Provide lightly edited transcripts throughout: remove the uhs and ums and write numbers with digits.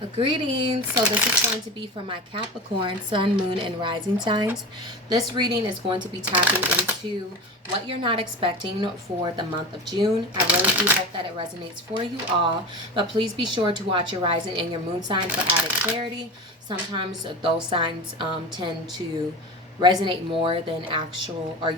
Greetings. So this is going to be for my Capricorn, Sun, Moon, and Rising signs. This reading is going to be tapping into what you're not expecting for the month of June. I really do hope that it resonates for you all, but please be sure to watch your rising and your moon sign for added clarity. Sometimes those signs tend to resonate more than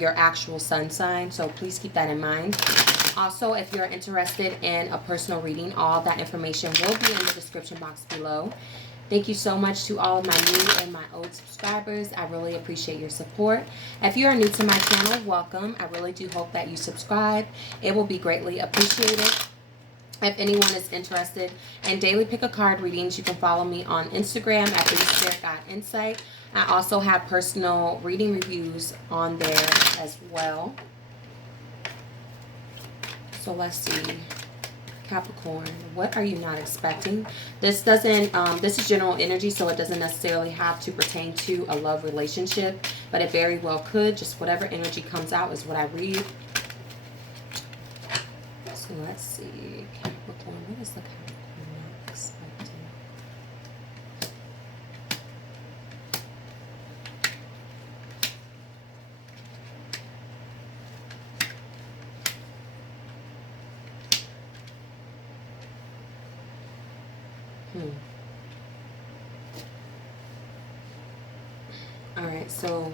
your actual sun sign, so please keep that in mind. Also, if you're interested in a personal reading, all that information will be in the description box below. Thank you so much to all of my new and my old subscribers. I really appreciate your support. If you are new to my channel, welcome. I really do hope that you subscribe. It will be greatly appreciated. If anyone is interested in daily pick a card readings, you can follow me on Instagram at BabySpiritGuideInsight. I also have personal reading reviews on there as well. So let's see, Capricorn, what are you not expecting? This is general energy, so it doesn't necessarily have to pertain to a love relationship, but it very well could. Just whatever energy comes out is what I read. So let's see, Capricorn, what is the Capricorn not expecting? All right, so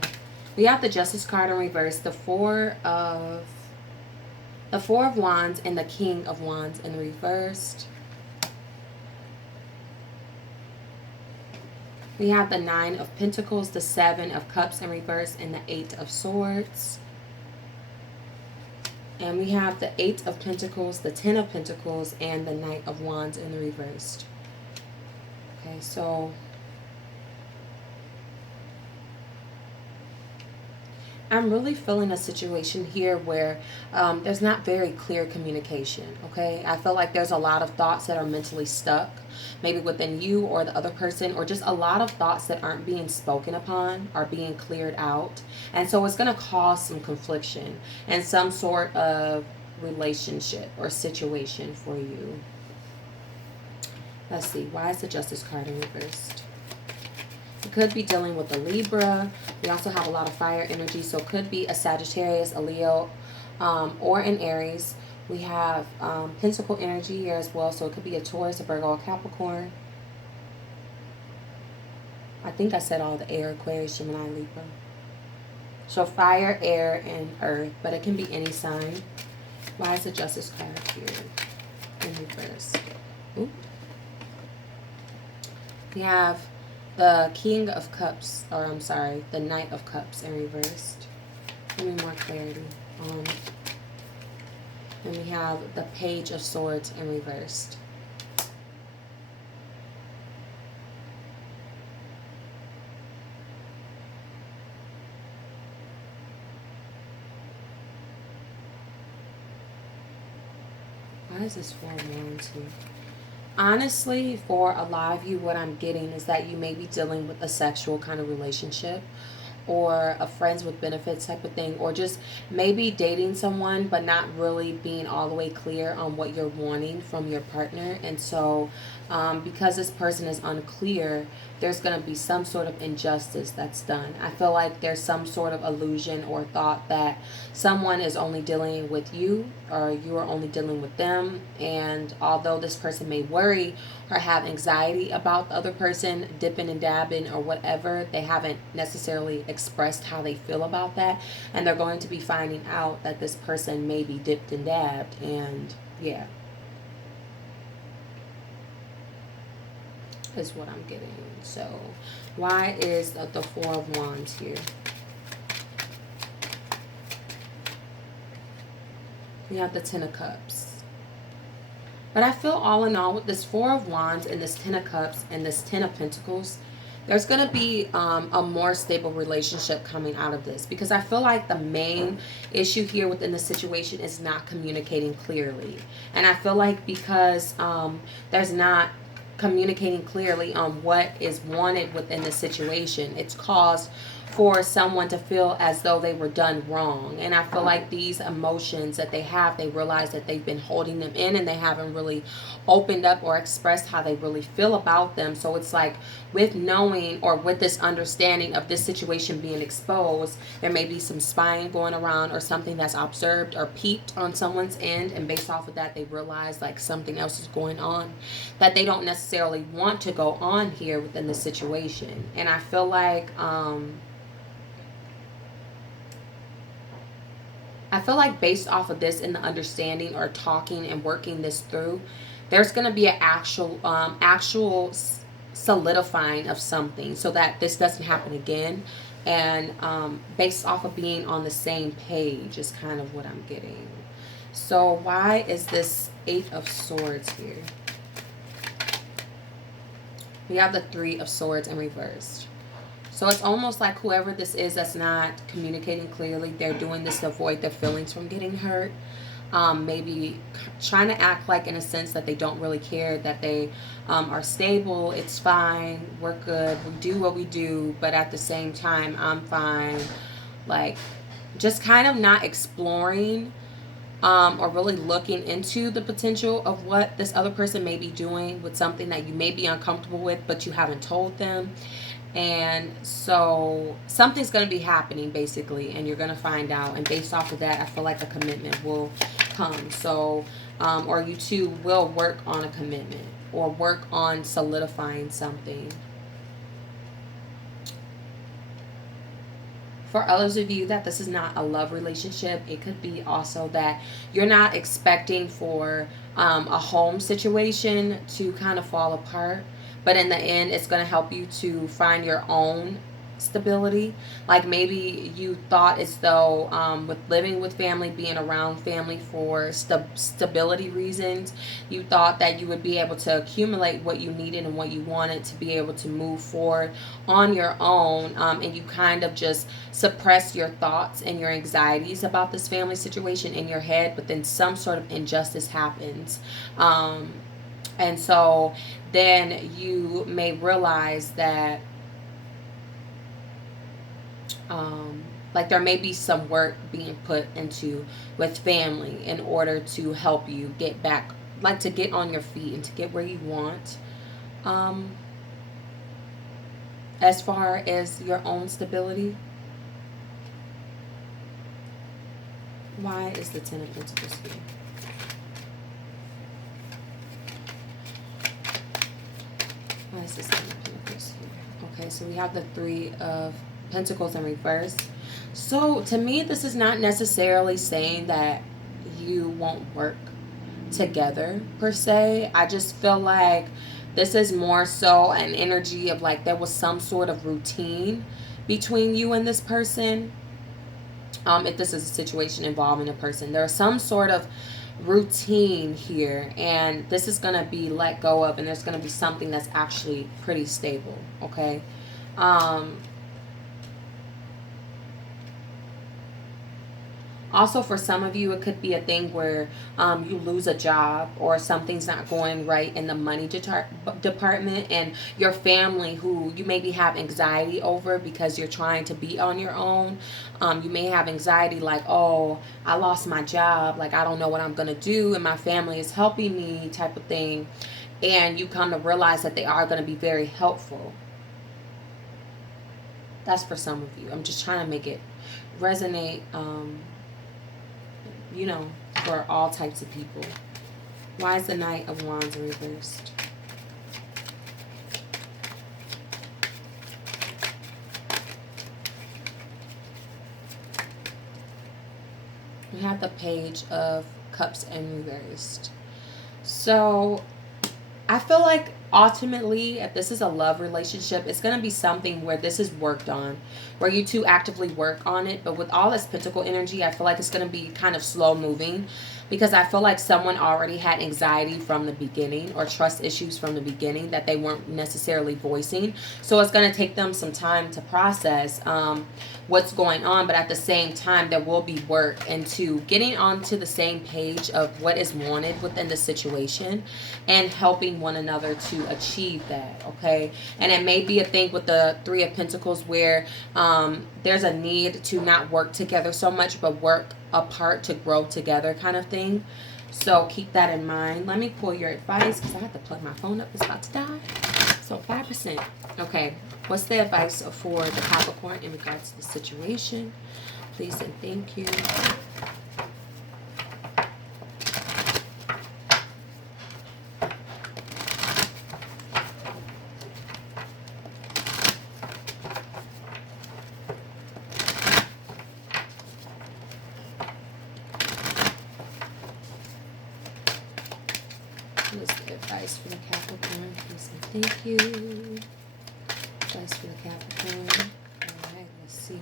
we have the Justice card in reverse, the Four of Wands, and the King of Wands in reversed. We have the Nine of Pentacles, the Seven of Cups in reverse, and the Eight of Swords. And we have the Eight of Pentacles, the Ten of Pentacles, and the Knight of Wands in the reversed. Okay, so I'm really feeling a situation here where there's not very clear communication, okay? I feel like there's a lot of thoughts that are mentally stuck, maybe within you or the other person, or just a lot of thoughts that aren't being spoken upon are being cleared out. And so it's going to cause some confliction and some sort of relationship or situation for you. Let's see, why is the Justice card in reversed? It could be dealing with a Libra. We also have a lot of fire energy, so it could be a Sagittarius, a Leo, or an Aries. We have Pentacle energy here as well, so it could be a Taurus, a Virgo, a Capricorn. I think I said all the air, Aquarius, Gemini, Libra. So fire, air, and earth, but it can be any sign. Why is the Justice card here in reverse? Ooh. We have the King of Cups, or I'm sorry, the Knight of Cups in reversed. Give me more clarity on. And we have the Page of Swords in reversed. Why is this 4 of Wands here? Honestly, for a lot of you, what I'm getting is that you may be dealing with a sexual kind of relationship or a friends with benefits type of thing, or just maybe dating someone but not really being all the way clear on what you're wanting from your partner. And so because this person is unclear, there's going to be some sort of injustice that's done. I feel like there's some sort of illusion or thought that someone is only dealing with you or you are only dealing with them. And although this person may worry or have anxiety about the other person dipping and dabbing or whatever, they haven't necessarily expressed how they feel about that. And they're going to be finding out that this person may be dipped and dabbed. And yeah, is what I'm getting. So why is the 4 of Wands here? We have the 10 of Cups. But I feel all in all with this 4 of Wands and this 10 of Cups and this 10 of Pentacles, there's going to be a more stable relationship coming out of this. Because I feel like the main issue here within the situation is not communicating clearly. And I feel like because there's not communicating clearly on what is wanted within the situation, it's caused for someone to feel as though they were done wrong. And I feel like these emotions that they have, they realize that they've been holding them in and they haven't really opened up or expressed how they really feel about them. So it's like, with knowing or with this understanding of this situation being exposed, there may be some spying going around or something that's observed or peeped on someone's end, and based off of that they realize like something else is going on that they don't necessarily want to go on here within the situation. And I feel like based off of this and the understanding or talking and working this through, there's going to be an actual solidifying of something so that this doesn't happen again. And based off of being on the same page is kind of what I'm getting. So why is this 8 of Swords here? We have the 3 of Swords in reverse. So it's almost like whoever this is that's not communicating clearly, they're doing this to avoid their feelings from getting hurt. Maybe trying to act like, in a sense, that they don't really care, that they are stable, it's fine, we're good, we do what we do, but at the same time, I'm fine. Like, just kind of not exploring or really looking into the potential of what this other person may be doing with something that you may be uncomfortable with, but you haven't told them. And so something's going to be happening basically, and you're going to find out, and based off of that I feel like a commitment will come. So or you two will work on a commitment or work on solidifying something. For others of you that this is not a love relationship, it could be also that you're not expecting for a home situation to kind of fall apart. But in the end, it's going to help you to find your own stability. Like maybe you thought as though with living with family, being around family for stability reasons, you thought that you would be able to accumulate what you needed and what you wanted to be able to move forward on your own. And you kind of just suppress your thoughts and your anxieties about this family situation in your head. But then some sort of injustice happens. And so then you may realize that like there may be some work being put into with family in order to help you get back, like to get on your feet and to get where you want, as far as your own stability. Why is the 10 of Pentacles here? Why is this 10 of Pentacles here? Okay, so we have the 3 of Pentacles in reverse. So to me, this is not necessarily saying that you won't work together per se. I just feel like this is more so an energy of like there was some sort of routine between you and this person. If this is a situation involving a person, there's some sort of routine here, and this is going to be let go of, and there's going to be something that's actually pretty stable. Okay. Also, for some of you, it could be a thing where you lose a job or something's not going right in the money department, and your family, who you maybe have anxiety over because you're trying to be on your own, you may have anxiety like, oh, I lost my job, like I don't know what I'm going to do, and my family is helping me type of thing. And you come to realize that they are going to be very helpful. That's for some of you. I'm just trying to make it resonate, you know, for all types of people. Why is the Knight of Wands reversed? We have the Page of Cups in reversed. So I feel like ultimately, if this is a love relationship, it's going to be something where this is worked on, where you two actively work on it. But with all this Pentacle energy, I feel like it's going to be kind of slow moving, because I feel like someone already had anxiety from the beginning or trust issues from the beginning that they weren't necessarily voicing. So it's going to take them some time to process what's going on, but at the same time there will be work into getting onto the same page of what is wanted within the situation and helping one another to achieve that. Okay, and it may be a thing with the Three of Pentacles where there's a need to not work together so much but work apart to grow together, kind of thing. So keep that in mind. Let me pull your advice because I have to plug my phone up. It's about to die. So 5%. Okay. What's the advice for the Capricorn in regards to the situation? Please and thank you. What's the advice for the Capricorn? Please and thank you. Advice for the Capricorn. Alright, let's see.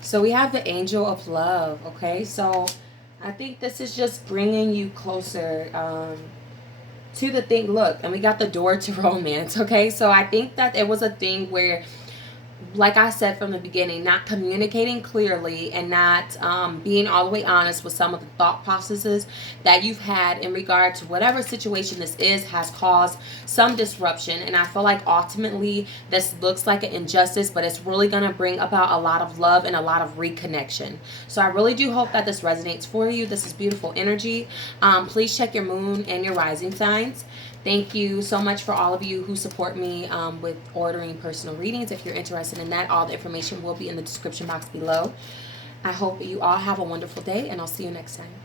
So we have the Angel of Love, okay? So I think this is just bringing you closer to the thing. Look, and we got the door to romance, okay? So I think that it was a thing where, like I said from the beginning, not communicating clearly and not being all the way honest with some of the thought processes that you've had in regard to whatever situation this is has caused some disruption. And I feel like ultimately this looks like an injustice, but it's really going to bring about a lot of love and a lot of reconnection. So I really do hope that this resonates for you. This is beautiful energy. Please check your moon and your rising signs. Thank you so much for all of you who support me with ordering personal readings. If you're interested in that, all the information will be in the description box below. I hope you all have a wonderful day, and I'll see you next time.